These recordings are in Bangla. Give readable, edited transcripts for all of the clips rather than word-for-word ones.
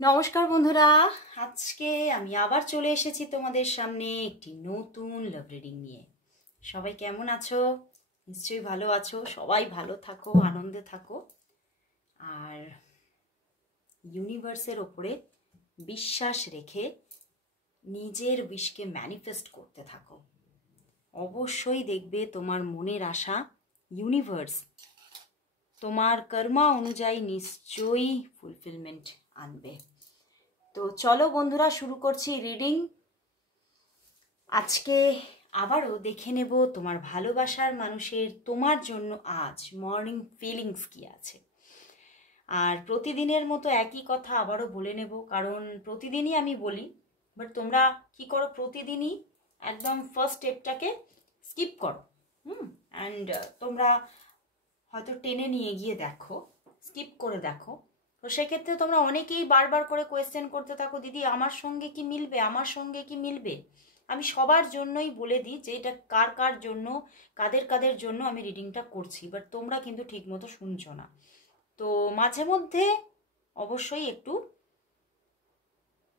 নমস্কার বন্ধুরা, আজকে আমি আবার চলে এসেছি তোমাদের সামনে একটি নতুন লাভ রিডিং নিয়ে। সবাই কেমন আছো? নিশ্চয়ই ভালো আছো। সবাই ভালো থাকো, আনন্দে থাকো, আর ইউনিভার্সের ওপরে বিশ্বাস রেখে নিজের উইশকে ম্যানিফেস্ট করতে থাকো। অবশ্যই দেখবে তোমার মনের আশা ইউনিভার্স তোমার কর্মা অনুযায়ী নিশ্চয়ই ফুলফিলমেন্ট আনবে। তো চলো বন্ধুরা, শুরু করছি রিডিং। আজকে আবারও দেখে নেব তোমার ভালোবাসার মানুষের তোমার জন্য আজ মর্নিং ফিলিংস কি আছে। আর প্রতিদিনের মতো একই কথা আবারও বলে নেব, কারণ প্রতিদিনই আমি বলি, বাট তোমরা কি করো, প্রতিদিনই একদম ফার্স্ট স্টেপটাকে স্কিপ করো। অ্যান্ড তোমরা হয়তো টেনে নিয়ে গিয়ে দেখো, স্কিপ করে দেখো। তো সেক্ষেত্রে তোমরা অনেকেই বারবার করে কোয়েশ্চেন করতে থাকো, দিদি আমার সঙ্গে কি মিলবে, আমার সঙ্গে কি মিলবে। আমি সবার জন্যই বলে দিই যে এটা কার কার জন্য, কাদের কাদের জন্য আমি রিডিংটা করছি, বাট তোমরা কিন্তু ঠিক মতো শুনছো না। তো মাঝে মধ্যে অবশ্যই একটু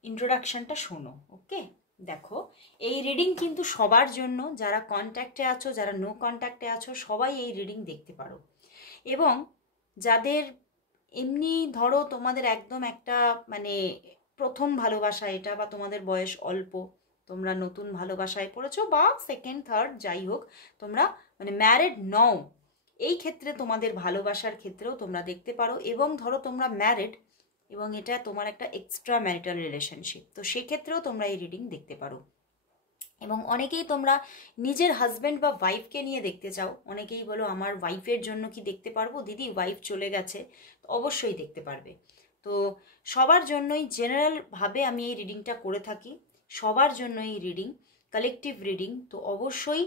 ইন্ট্রোডাকশনটা শোনো, ওকে? দেখো, এই রিডিং কিন্তু সবার জন্য, যারা কন্ট্যাক্টে আছো, যারা নো কন্ট্যাক্টে আছো, সবাই এই রিডিং দেখতে পারো। এবং যাদের এমনি ধরো তোমাদের একদম একটা মানে প্রথম ভালোবাসা এটা, বা তোমাদের বয়স অল্প, তোমরা নতুন ভালোবাসায় পড়েছো, বা সেকেন্ড থার্ড যাই হোক, তোমরা মানে ম্যারিড নও, এই ক্ষেত্রে তোমাদের ভালোবাসার ক্ষেত্রেও তোমরা দেখতে পারো। এবং ধরো তোমরা ম্যারিড এবং এটা তোমার একটা এক্সট্রা ম্যারিটাল রিলেশনশিপ, তো সেক্ষেত্রেও তোমরা এই রিডিং দেখতে পারো। এবং অনেকেই তোমরা নিজের হাজব্যান্ড বা ওয়াইফকে নিয়ে দেখতে চাও। অনেকেই বলো আমার ওয়াইফের জন্য কি দেখতে পারবো দিদি, ওয়াইফ চলে গেছে। তো অবশ্যই দেখতে পারবে। তো সবার জন্যই জেনারেলভাবে আমি এই রিডিংটা করে থাকি, সবার জন্য এই রিডিং কালেকটিভ রিডিং। তো অবশ্যই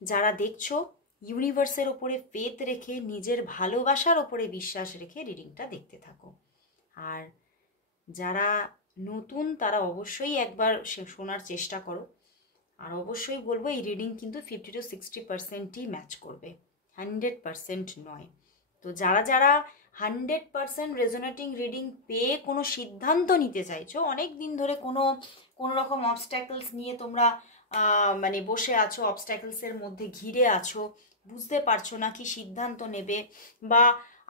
যারা দেখছো, ইউনিভার্সের ওপরে ফেথ রেখে, নিজের ভালোবাসার ওপরে বিশ্বাস রেখে রিডিংটা দেখতে থাকো। আর যারা নতুন তারা অবশ্যই একবার শোনার চেষ্টা করো। আর অবশ্যই বলবো এই রিডিং কিন্তু 50 to 60%ই ম্যাচ করবে, 100% নয়। তো যারা যারা 100% রেজোনেটিং রিডিং পেয়ে কোনো সিদ্ধান্ত নিতে চাইছো, অনেক দিন ধরে কোনো রকম অবস্ট্যাকলস নিয়ে তোমরা মানে বসে আছো, অবস্ট্যাকলসের মধ্যে ঘিরে আছো, বুঝতে পারছো না কি সিদ্ধান্ত নেবে, বা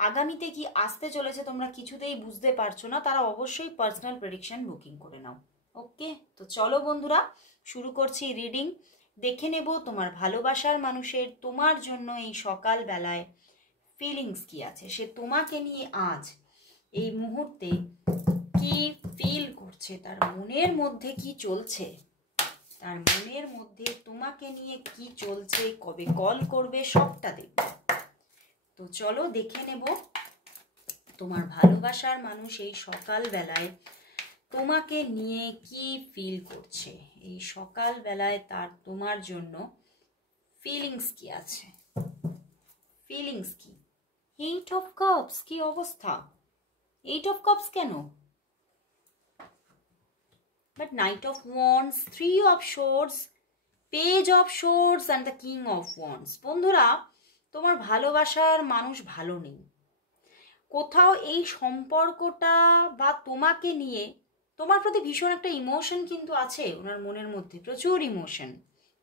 আগামীতে কি আসতে চলেছে তোমরা কিছুতেই বুঝতে পারছো না, তারা অবশ্যই পার্সোনাল প্রেডিকশন বুকিং করে নাও। ওকে, তো চলো বন্ধুরা, শুরু করছি রিডিং। দেখে নেব তোমার ভালোবাসার মানুষের তোমার জন্য এই সকাল বেলায় ফিলিংস কি আছে, সে তোমাকে নিয়ে আজ এই মুহূর্তে কি ফিল করছে, তার মনের মধ্যে কি চলছে, তার মনের মধ্যে তোমাকে নিয়ে কি চলছে, কবে কল করবে, সবটা দেখব। তো চলো দেখে নেব তোমার ভালোবাসার মানুষ এই সকাল বেলায় তোমাকে নিয়ে কি ফিল করছে, এই সকাল বেলায় তার তোমার জন্য ফিলিংস কি আছে, ফিলিংস কি। এইট অফ কাপস, কি অবস্থা, এইট অফ কাপস কেন? But knight of wands, three of swords, page of swords and the king of wands. বন্ধুরা, তোমার ভালোবাসার মানুষ ভালো নেই। কোথাও এই সম্পর্কটা বা তোমাকে নিয়ে তোমার প্রতি ভীষণ একটা ইমোশন কিন্তু আছে ওনার মনের মধ্যে, প্রচুর ইমোশন,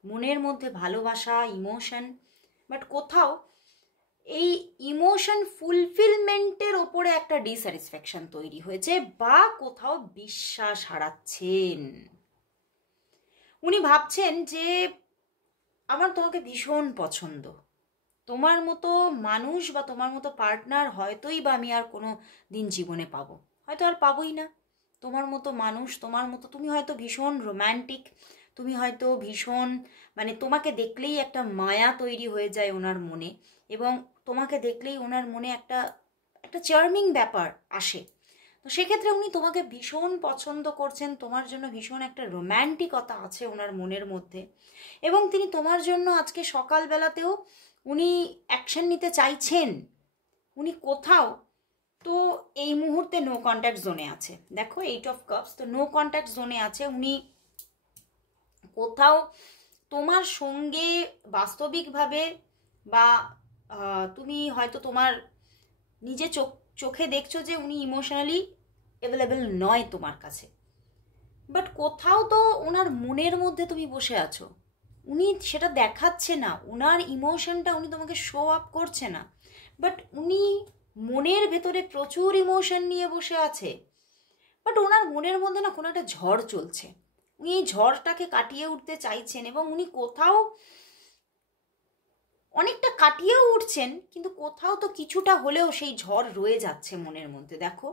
মনের মধ্যে ভালোবাসা, ইমোশন। বাট কোথাও এই ইমোশন ফুলফিলমেন্টের ওপরে একটা ডিস্যাটিসফ্যাকশন তৈরি হয়েছে, বা কোথাও বিশ্বাস হারাচ্ছেন। উনি ভাবছেন যে আমার তোমাকে ভীষণ পছন্দ, তোমার মতো মানুষ বা তোমার মতো পার্টনার হয়তোই বা আমি আর কোনো দিন জীবনে পাবো, হয়তো আর পাবোই না। তোমার মতো মানুষ, তোমার মতো, তুমি হয়তো ভীষণ রোম্যান্টিক, তুমি হয়তো ভীষণ মানে তোমাকে দেখলেই একটা মায়া তৈরি হয়ে যায় ওনার মনে, এবং তোমাকে দেখলেই ওনার মনে একটা একটা চার্মিং ব্যাপার আসে। তো সেক্ষেত্রে উনি তোমাকে ভীষণ পছন্দ করছেন, তোমার জন্য ভীষণ একটা রোম্যান্টিকতা আছে ওনার মনের মধ্যে, এবং তিনি তোমার জন্য আজকে সকালবেলাতেও উনি অ্যাকশন নিতে চাইছেন। উনি কোথাও তো এই মুহূর্তে নো কন্ট্যাক্ট জোনে আছে। দেখো, এইট অফ কাপস, তো নো কন্ট্যাক্ট জোনে আছে উনি। কোথাও তোমার সঙ্গে বাস্তবিকভাবে, বা তুমি হয়তো তোমার নিজে চোখে দেখছো যে উনি ইমোশনালি অ্যাভেলেবেল নয় তোমার কাছে, বাট কোথাও তো ওনার মনের মধ্যে তুমি বসে আছো, উনি সেটা দেখাচ্ছে না, ওনার ইমোশনটা উনি তোমাকে শো আপ করছে না, বাট উনি মনের ভেতরে প্রচুর ইমোশন নিয়ে বসে আছে। বাট ওনার মনের মধ্যে না কোনো একটা ঝড় চলছে, উনি এই ঝড়টাকে কাটিয়ে উঠতে চাইছেন এবং উনি কোথাও অনেকটা কাটিয়েও উঠছেন, কিন্তু কোথাও তো কিছুটা হলেও সেই ঝড় রয়ে যাচ্ছে মনের মধ্যে। দেখো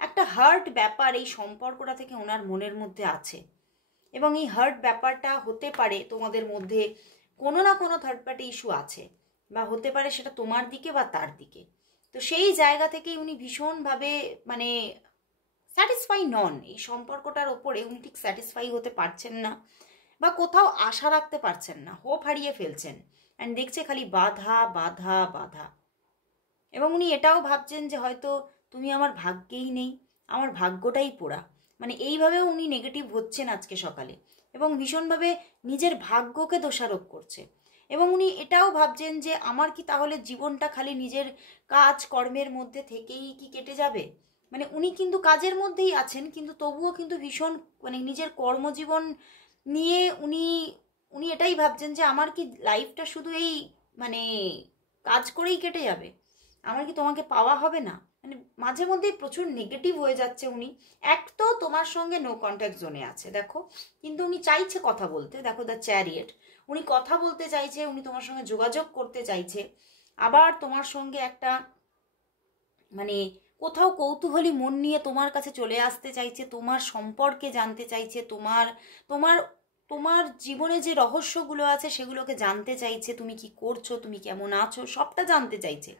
একটা হার্ট ব্যাপার এই সম্পর্কটা থেকে ওনার মনের মধ্যে আছে, এবং এই হার্ট ব্যাপারটা হতে পারে তোমাদের মধ্যে কোনো না কোনো থার্ড পার্টি ইস্যু আছে, বা হতে পারে সেটা তোমার দিকে বা তার দিকে। তো সেই জায়গা থেকেই উনি ভীষণভাবে মানে স্যাটিসফাই নন, এই সম্পর্কটার ওপরে উনি ঠিক স্যাটিসফাই হতে পারছেন না, বা কোথাও আশা রাখতে পারছেন না, হোপ হারিয়ে ফেলছেন, অ্যান্ড দেখছে খালি বাধা বাধা বাধা। এবং উনি এটাও ভাবছেন যে হয়তো তুমি আমার ভাগ্যেই নেই, আমার ভাগ্যটাই পোড়া, মানে এইভাবেও উনি নেগেটিভ হচ্ছেন আজকে সকালে, এবং ভীষণভাবে নিজের ভাগ্যকে দোষারোপ করছে। এবং উনি এটাও ভাবছেন যে আমার কি তাহলে জীবনটা খালি নিজের কাজ কর্মের মধ্যে থেকেই কি কেটে যাবে। মানে উনি কিন্তু কাজের মধ্যেই আছেন, কিন্তু তবুও কিন্তু ভীষণ মানে নিজের কর্মজীবন নিয়ে উনি উনি এটাই ভাবছেন যে আমার কি লাইফটা শুধু এই মানে কাজ করেই কেটে যাবে, আমার কি তোমাকে পাওয়া হবে না। মানে মাঝে মধ্যেই প্রচুর নেগেটিভ হয়ে যাচ্ছে উনি। এক তো তোমার সঙ্গে নো কন্ট্যাক্ট জোনে আছে দেখো, কিন্তু উনি চাইছে কথা বলতে, দেখো দ্য চ্যারিয়েট, উনি কথা বলতে চাইছে, উনি তোমার সঙ্গে যোগাযোগ করতে চাইছে, আবার তোমার সঙ্গে একটা মানে কোথাও কৌতূহলী মন নিয়ে তোমার কাছে চলে আসতে চাইছে, তোমার সম্পর্কে জানতে চাইছে, তোমার তোমার তোমার জীবনে যে রহস্যগুলো আছে সেগুলোকে জানতে চাইছে, তুমি কি করছো, তুমি কেমন আছো, সবটা জানতে চাইছে।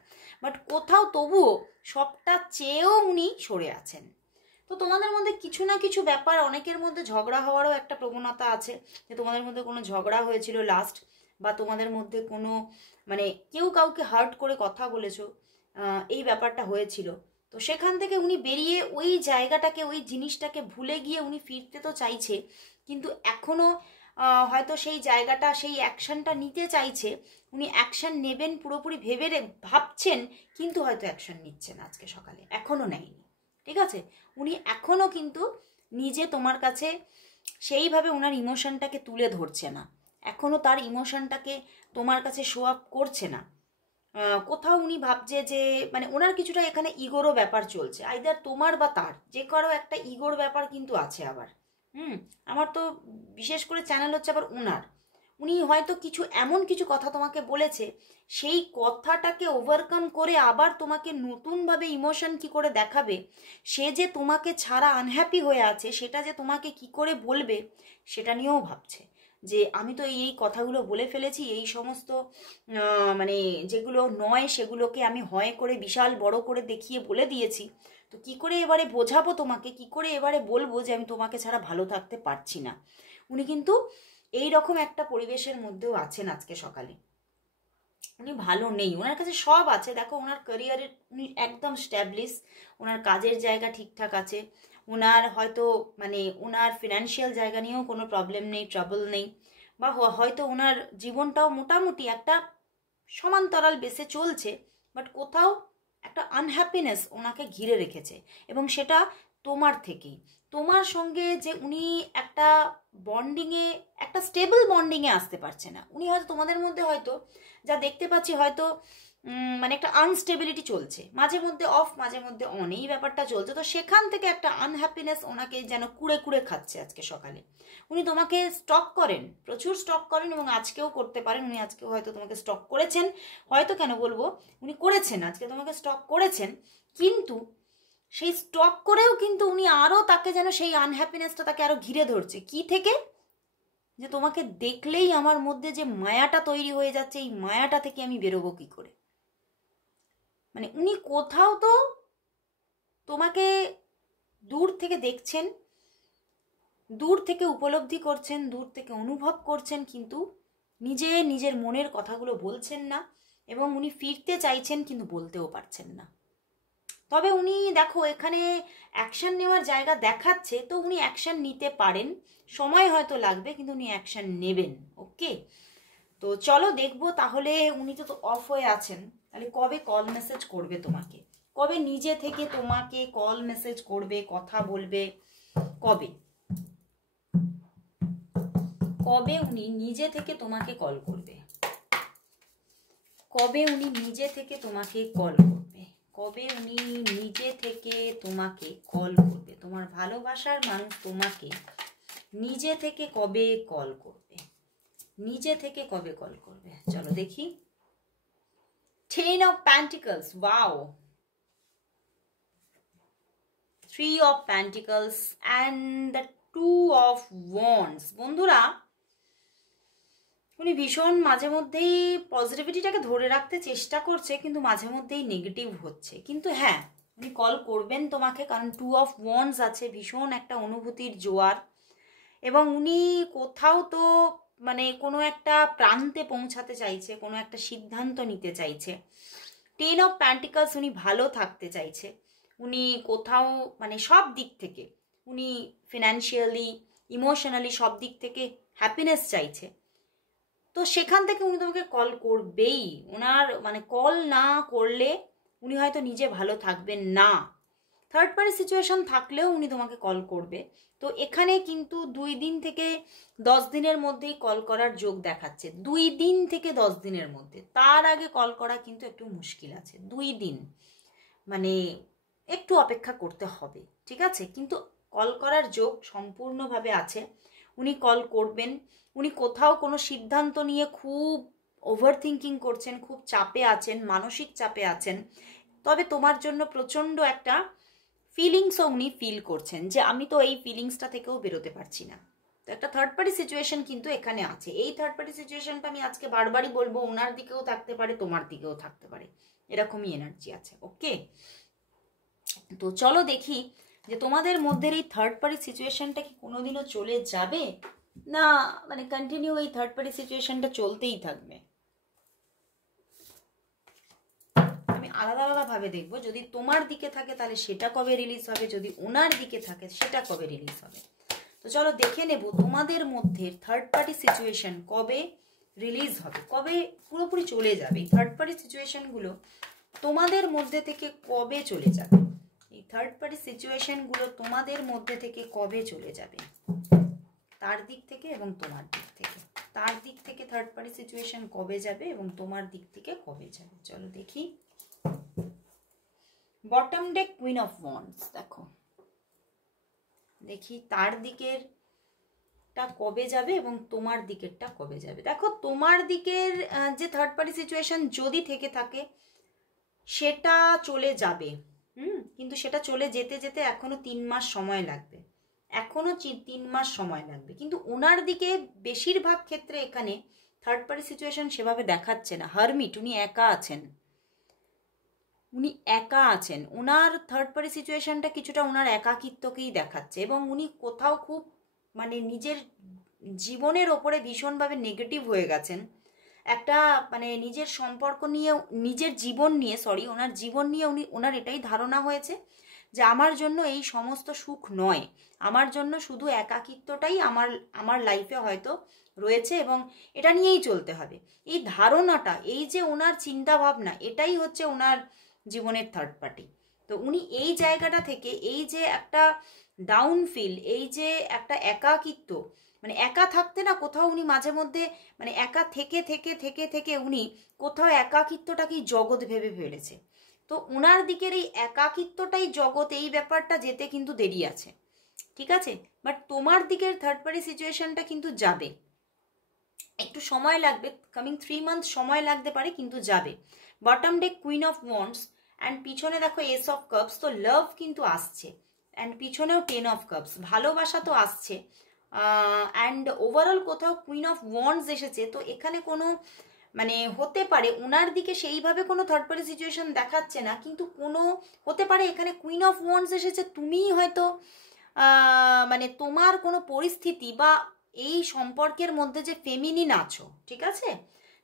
বাট কোথাও তবুও সবটা চেয়েও উনি সরে আছেন। তো তোমাদের মধ্যে কিছু না কিছু ব্যাপার, অনেকের মধ্যে ঝগড়া হওয়ারও একটা প্রবণতা আছে, যে তোমাদের মধ্যে কোনো ঝগড়া হয়েছিল লাস্ট, বা তোমাদের মধ্যে কোনো মানে কেউ কাউকে হার্ট করে কথা বলেছো, এই ব্যাপারটা হয়েছিল। তো সেখান থেকে উনি বেরিয়ে ওই জায়গাটাকে ওই জিনিসটাকে ভুলে গিয়ে উনি ফিরতে তো চাইছে, কিন্তু এখনও হয়তো সেই জায়গাটা সেই অ্যাকশনটা নিতে চাইছে, উনি অ্যাকশন নেবেন পুরোপুরি ভেবে ভাবছেন, কিন্তু হয়তো অ্যাকশন নিচ্ছেন আজকে সকালে, এখনও নেয়নি। ঠিক আছে, উনি এখনও কিন্তু নিজে তোমার কাছে সেইভাবে ওনার ইমোশনটাকে তুলে ধরছে না, এখনও তার ইমোশনটাকে তোমার কাছে শো আপ করছে না। কোথাও উনি ভাবছে যে মানে ওনার কিছুটা এখানে ইগোরও ব্যাপার চলছে, আইদার তোমার বা তার, যে কারো একটা ইগোর ব্যাপার কিন্তু আছে আবার। আমার তো বিশেষ করে চ্যানেল হচ্ছে আবার ওনার, উনি হয়তো কিছু এমন কিছু কথা তোমাকে বলেছে, সেই কথাটাকে ওভারকাম করে আবার তোমাকে নতুনভাবে ইমোশন কি করে দেখাবে, সে যে তোমাকে ছাড়া আনহ্যাপি হয়ে আছে সেটা যে তোমাকে কি করে বলবে সেটা নিয়েও ভাবছে, যে আমি তো এই কথাগুলো বলে ফেলেছি, এই সমস্ত মানে যেগুলো নয় সেগুলোকে আমি হয় করে বিশাল বড় করে দেখিয়ে বলে দিয়েছি, তো কি করে এবারে বোঝাবো তোমাকে, কি করে এবারে বলবো যে আমি তোমাকে ছাড়া ভালো থাকতে পারছি না। উনি কিন্তু এই রকম একটা পরিবেশের মধ্যেও আছেন আজকে সকালে, উনি ভালো নেই, ওনার কাছে সব আছে, দেখো ওনার ক্যারিয়ারে উনি একদম স্ট্যাবলিশ, ওনার কাজের জায়গা ঠিকঠাক আছে, ওনার হয়তো মানে ওনার ফিনান্সিয়াল জায়গা নিয়েও কোনো প্রবলেম নেই, ট্রাবল নেই, বা হয়তো ওনার জীবনটাও মোটামুটি একটা সমান্তরাল বেসে চলছে, বাট কোথাও একটা আনহ্যাপিনেস ওনাকে ঘিরে রেখেছে, এবং সেটা তোমার থেকেই, তোমার সঙ্গে যে উনি একটা বন্ডিংয়ে একটা স্টেবল বন্ডিংয়ে আসতে পারছে না। উনি হয়তো তোমাদের মধ্যে হয়তো যা দেখতে পাচ্ছি হয়তো মানে একটা আনস্টেবিলিটি চলছে, মাঝে মধ্যে অফ মাঝে মধ্যে অন, এই ব্যাপারটা চলছে, তো সেখান থেকে একটা আনহ্যাপিনেস ওনাকে যেন কুড়ে কুড়ে খাচ্ছে আজকে সকালে। উনি তোমাকে স্টক করেন, প্রচুর স্টক করেন, এবং আজকেও করতে পারেন, উনি আজকেও হয়তো তোমাকে স্টক করেছেন, হয়তো কেন বলবো উনি করেছেন, আজকে তোমাকে স্টক করেছেন, কিন্তু সেই স্টক করেও কিন্তু উনি আরও তাকে যেন সেই আনহ্যাপিনেসটা তাকে আরও ঘিরে ধরছে, কি থেকে, যে তোমাকে দেখলেই আমার মধ্যে যে মায়াটা তৈরি হয়ে যাচ্ছে, এই মায়াটা থেকে আমি বেরোবো কি করে। মানে উনি কোথাও তো তোমাকে দূর থেকে দেখছেন, দূর থেকে উপলব্ধি করছেন, দূর থেকে অনুভব করছেন, কিন্তু নিজের মনের কথাগুলো বলছেন না, এবং উনি ফিরতে চাইছেন কিন্তু বলতেও পারছেন না। তবে উনি দেখো এখানে অ্যাকশন নেওয়ার জায়গা দেখাচ্ছে, তো উনি অ্যাকশন নিতে পারেন, সময় হয়তো লাগবে, কিন্তু উনি অ্যাকশন নেবেন। ওকে, তো চলো দেখবো তাহলে, উনি তো অফ হয়ে আছেন, তাহলে কবে কল মেসেজ করবে তোমাকে, কবে নিজে থেকে তোমাকে কল মেসেজ করবে, কথা বলবে, কবে কবে উনি নিজে থেকে তোমাকে কল করবে, কবে উনি নিজে থেকে তোমাকে কল করবে, কবে উনি নিজে থেকে তোমাকে কল করবে, তোমার ভালোবাসার মানুষ তোমাকে নিজে থেকে কবে কল করবে, নিজে থেকে কবে কল করবে। চলো দেখি। 10 of Pentacles, wow, 3 of Pentacles and the 2 of Wands। বন্ধুরা, উনি ভীষণ মাঝে মধ্যেই পজিটিভিটিটাকে ধরে রাখতে চেষ্টা করছে, কিন্তু মাঝে মধ্যেই নেগেটিভ হচ্ছে। কিন্তু হ্যাঁ, উনি কল করবেন তোমাকে, কারণ 2 of Wands আছে, ভীষণ একটা অনুভূতির জোয়ার, এবং উনি কোথাও তো মানে কোনো একটা প্রান্তে পৌঁছাতে চাইছে, কোনো একটা সিদ্ধান্ত নিতে চাইছে। 10 of Pentacles, উনি ভালো থাকতে চাইছে, উনি কোথাও মানে সব দিক থেকে, উনি ফিনান্সিয়ালি, ইমোশনালি সব দিক থেকে হ্যাপিনেস চাইছে। তো সেখান থেকে উনি তোমাকে কল করবেই। ওনার মানে কল না করলে উনি হয়তো নিজে ভালো থাকবেন না। থার্ড পার্টি সিচুয়েশন থাকলেও উনি তোমাকে কল করবে। তো এখানে কিন্তু 2 দিন থেকে 10 দিনের মধ্যেই কল করার যোগ দেখাচ্ছে। 2 দিন থেকে 10 দিনের মধ্যে, তার আগে কল করা কিন্তু একটু মুশকিল আছে। 2 দিন মানে একটু অপেক্ষা করতে হবে, ঠিক আছে? কিন্তু কল করার যোগ সম্পূর্ণভাবে আছে। উনি কল করবেন। উনি কোথাও কোনো সিদ্ধান্ত নিয়ে খুব ওভার থিঙ্কিং করছেন, খুব চাপে আছেন, মানসিক চাপে আছেন। তবে তোমার জন্য প্রচণ্ড একটা ফিলিংসও উনি ফিল করছেন যে আমি তো এই ফিলিংসটা থেকেও বেরোতে পারছি না। তো একটা থার্ড পার্টি সিচুয়েশন কিন্তু এখানে আছে। এই থার্ড পার্টি সিচুয়েশনটা আমি আজকে বারবারই বলবো, ওনার দিকেও থাকতে পারে, তোমার দিকেও থাকতে পারে, এরকমই এনার্জি আছে। ওকে, তো চলো দেখি যে তোমাদের মধ্যে এই থার্ড পার্টি সিচুয়েশনটা কি কোনোদিনও চলে যাবে, না মানে কন্টিনিউ এই থার্ড পার্টি সিচুয়েশনটা চলতেই থাকবে। আমি আলাদা আলাদা ভাবে দেখবো। যদি তোমার দিকে থাকে তাহলে সেটা কবে রিলিজ হবে, যদি ওনার দিকে থাকে সেটা কবে রিলিজ হবে। তো চলো দেখে নেব তোমাদের মধ্যে থার্ড পার্টি সিচুয়েশন কবে রিলিজ হবে, কবে পুরোপুরি চলে যাবে। এই থার্ড পার্টি সিচুয়েশনগুলো তোমাদের মধ্যে থেকে কবে চলে যাবে, এই থার্ড পার্টি সিচুয়েশনগুলো তোমাদের মধ্যে থেকে কবে চলে যাবে, তার দিক থেকে এবং তোমার দিক থেকে। তার দিক থেকে থার্ড পার্টি সিচুয়েশন কবে যাবে এবং তোমার দিক থেকে কবে যাবে। চলো দেখি। Bottom day queen of wands, দেখো দেখি তার দিকেরটা কবে যাবে এবং তোমার দিকেরটা কবে যাবে। দেখো তোমার দিকের যে থার্ড পার্টি সিচুয়েশন যদি থেকে থাকে সেটা চলে যাবে, কিন্তু সেটা চলে যেতে যেতে এখনো 3 মাস সময় লাগবে, এখনো 3 মাস সময় লাগবে। কিন্তু ওনার দিকে বেশিরভাগ ক্ষেত্রে এখানে থার্ড পার্টি সিচুয়েশন সেভাবে দেখাচ্ছে না। হারমিট, উনি একা আছেন, উনি একা আছেন। ওনার থার্ড পার্টি সিচুয়েশনটা কিছুটা ওনার একাকিত্বকেই দেখাচ্ছে, এবং উনি কোথাও খুব মানে নিজের জীবনের ওপরে ভীষণভাবে নেগেটিভ হয়ে গেছেন। একটা মানে নিজের সম্পর্ক নিয়ে, নিজের জীবন নিয়ে, ওনার জীবন নিয়ে ওনার এটাই ধারণা হয়েছে যে আমার জন্য এই সমস্ত সুখ নয়, আমার জন্য শুধু একাকিত্বটাই আমার লাইফে হয়তো রয়েছে এবং এটা নিয়েই চলতে হবে। এই ধারণাটা, এই যে ওনার চিন্তা ভাবনা, এটাই হচ্ছে ওনার জীবনের থার্ড পার্টি। তো উনি এই জায়গাটা থেকে, এই যে একটা ডাউন ফিল, এই যে একটা একাকিত্ব, মানে একা থাকতে না কোথাও উনি মাঝে মধ্যে মানে একা থেকে থেকে থেকে থেকে উনি কোথাও একাকিত্বটাকেই জগৎ ভেবে ফেলেছে। তো ওনার দিকের এই একাকিত্বটাই জগৎ, এই ব্যাপারটা যেতে কিন্তু দেরি আছে, ঠিক আছে? বাট তোমার দিকের থার্ড পার্টি সিচুয়েশনটা কিন্তু যাবে, একটু সময় লাগবে, কামিং 3 মান্থ সময় লাগতে পারে, কিন্তু যাবে। Bottom day queen of wands and পিছনে দেখো এস অফ কাপস, তো লাভ কিন্তু আসছে, অ্যান্ড পিছনেও 10 অফ কাপস, ভালোবাসা তো আসছে, অ্যান্ড ওভারঅল কোথাও কুইন অফ ওয়ান্ডস এসেছে। তো এখানে কোনো মানে হতে পারে ওনার দিকে সেইভাবে কোনো থার্ড পার্টি সিচুয়েশন দেখাচ্ছে না, কিন্তু কোনো হতে পারে এখানে কুইন অফ ওয়ান্ডস এসেছে, তুমিই হয়তো মানে তোমার কোনো পরিস্থিতি বা এই সম্পর্কের মধ্যে যে ফেমিনিন আছো, ঠিক আছে,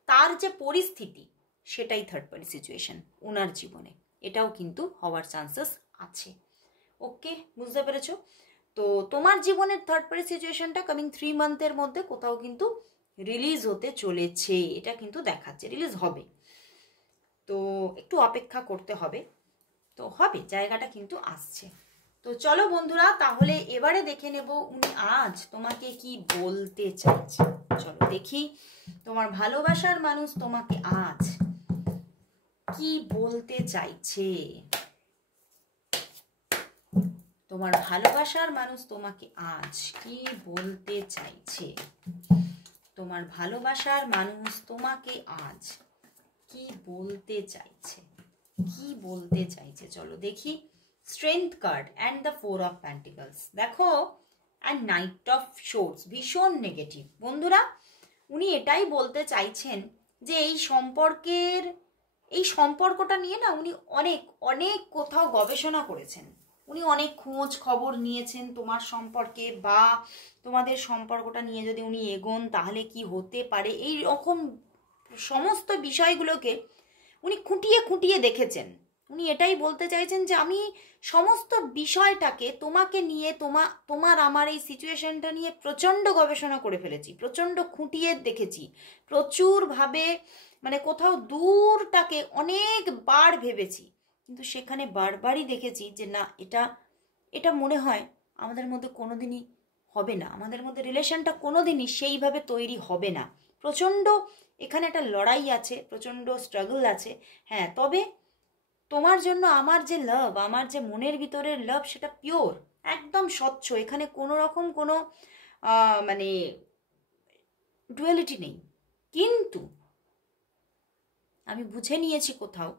তার যে পরিস্থিতি সেটাই থার্ড পার্টি সিচুয়েশন ওনার জীবনে, এটাও কিন্তু হওয়ার চান্সেস আছে। ওকে, বুঝতে পেরেছো? তো তোমার জীবনের থার্ড পার্টি সিচুয়েশনটা কামিং 3 মান্থের মধ্যে কোথাও কিন্তু রিলিজ হতে চলেছে, এটা কিন্তু দেখাচ্ছে রিলিজ হবে। তো একটু অপেক্ষা করতে হবে। তো হবে, জায়গাটা কিন্তু আসছে। তো চলো বন্ধুরা, তাহলে এবারে দেখে নেব উনি আজ তোমাকে কি বলতে চাইছে। চলো দেখি তোমার ভালোবাসার মানুষ তোমাকে আজ কি বলতে চাইছে। তোমার ভালোবাসার মানুষ তোমাকে আজ কি বলতে চাইছে। তোমার ভালোবাসার মানুষ তোমাকে আজ কি বলতে চাইছে, কি বলতে চাইছে। চলো দেখি। Strength card and the 4 of pentacles. দেখো, অ্যান্ড নাইট অফ শোর্টস, ভীষণ নেগেটিভ। বন্ধুরা, উনি এটাই বলতে চাইছেন যে এই সম্পর্কটা নিয়ে না উনি অনেক অনেক কোথাও গবেষণা করেছেন, উনি অনেক খোঁজ খবর নিয়েছেন তোমার সম্পর্কে, বা তোমাদের সম্পর্কটা নিয়ে যদি উনি এগোন তাহলে কি হতে পারে, এই রকম সমস্ত বিষয়গুলোকে উনি খুঁটিয়ে খুঁটিয়ে দেখেছেন। উনি এটাই বলতে চাইছেন যে আমি সমস্ত বিষয়টাকে তোমাকে নিয়ে, তোমার আমার এই সিচুয়েশনটা নিয়ে প্রচণ্ড গবেষণা করে ফেলেছি, প্রচণ্ড খুঁটিয়ে দেখেছি, প্রচুরভাবে মানে কোথাও দূরটাকে অনেকবার ভেবেছি, কিন্তু সেখানে বারবারই দেখেছি যে না, এটা মনে হয় আমাদের মধ্যে কোনোদিনই হবে না, আমাদের মধ্যে রিলেশনটা কোনোদিনই সেইভাবে তৈরি হবে না। প্রচণ্ড এখানে একটা লড়াই আছে, প্রচণ্ড স্ট্রাগল আছে। হ্যাঁ, তবে তোমার জন্য আমার যে লাভ, আমার যে মনের ভিতরের লাভ, সেটা পিওর, একদম স্বচ্ছ। এখানে কোনো রকম কোনো মানে ডুয়ালিটি নেই। কিন্তু আমি বুঝে নিয়েছি কোথাও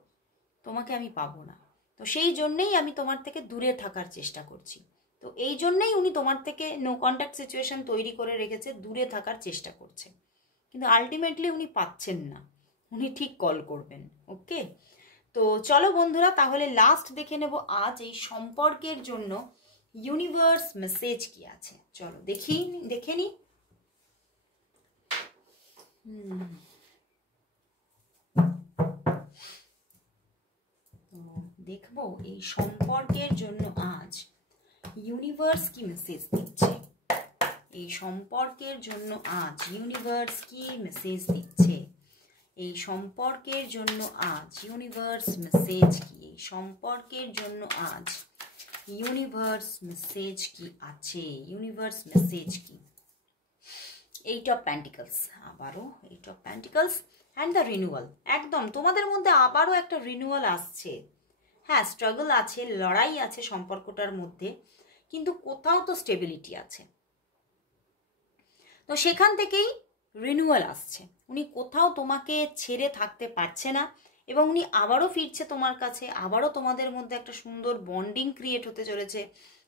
তোমাকে আমি পাবো না, তো সেই জন্যেই আমি তোমার থেকে দূরে থাকার চেষ্টা করছি। তো এই জন্যেই উনি তোমার থেকে নো কন্ট্যাক্ট সিচুয়েশন তৈরি করে রেখেছে, দূরে থাকার চেষ্টা করছে, কিন্তু আলটিমেটলি উনি পাচ্ছেন না, উনি ঠিক কল করবেন। ওকে, তো চলো বন্ধুরা, তাহলে লাস্ট দেখে নেব আজ এই সম্পর্কের জন্য ইউনিভার্স মেসেজ কি আছে। চলো দেখে নি। দেখবো এই সম্পর্কের জন্য আজ ইউনিভার্স কি মেসেজ দিচ্ছে। এই সম্পর্কের জন্য আজ ইউনিভার্স কি মেসেজ দিচ্ছে। এই সম্পর্কের জন্য আজ ইউনিভার্স মেসেজ কি। এই সম্পর্কের জন্য আজ ইউনিভার্স মেসেজ কি আছে। ইউনিভার্স মেসেজ কি। 8 অফ পেন্টিকলস, আবারও 8 of pentacles and the renewal. একদম তোমাদের মধ্যে আবারও একটা রিনিউয়াল আসছে। হ্যাঁ, স্ট্রাগল আছে, লড়াই আছে সম্পর্কটার মধ্যে, কিন্তু কোথাও তো স্টেবিলিটি আছে। তো সেখান থেকেই রিনিউয়াল আসছে। উনি কোথাও তোমাকে ছেড়ে থাকতে পারছে না, এবং উনি আবারও ফিরছে তোমার কাছে। আবারও তোমাদের মধ্যে একটা সুন্দর বন্ডিং ক্রিয়েট হতে চলেছে।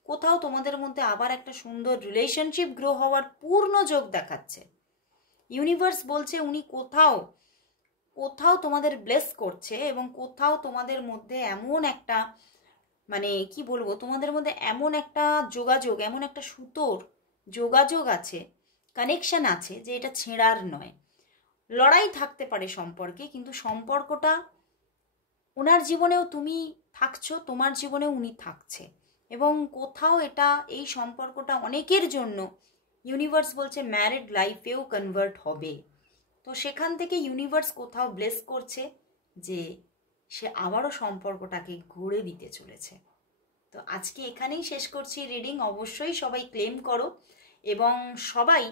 কোথাও তোমাদের মধ্যে আবার একটা সুন্দর রিলেশনশিপ গ্রো হওয়ার পূর্ণ যোগ দেখাচ্ছে। ইউনিভার্স বলছে উনি কোথাও তোমাদের ব্লেস করছে, এবং কোথাও তোমাদের মধ্যে এমন একটা মানে কি বলবো, তোমাদের মধ্যে এমন একটা যোগাযোগ, এমন একটা সুতোর যোগাযোগ আছে, কানেকশন আছে, যে এটা ছেঁড়ার নয়। লড়াই থাকতে পারে সম্পর্কে, কিন্তু সম্পর্কটা ওনার জীবনেও তুমি থাকছো, তোমার জীবনেও উনি থাকছে, এবং কোথাও এই সম্পর্কটা অনেকের জন্য ইউনিভার্স বলছে ম্যারিড লাইফেও কনভার্ট হবে। তো সেখান থেকে ইউনিভার্স কোথাও ব্লেস করছে যে সে আবারও সম্পর্কটাকে ঘুরে দিতে চলেছে। তো আজকে এখানেই শেষ করছি রিডিং। অবশ্যই সবাই ক্লেম করো, এবং সবাই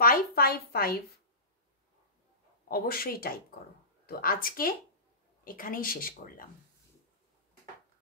555 অবশ্যই টাইপ করো। তো আজকে এখানেই শেষ করলাম।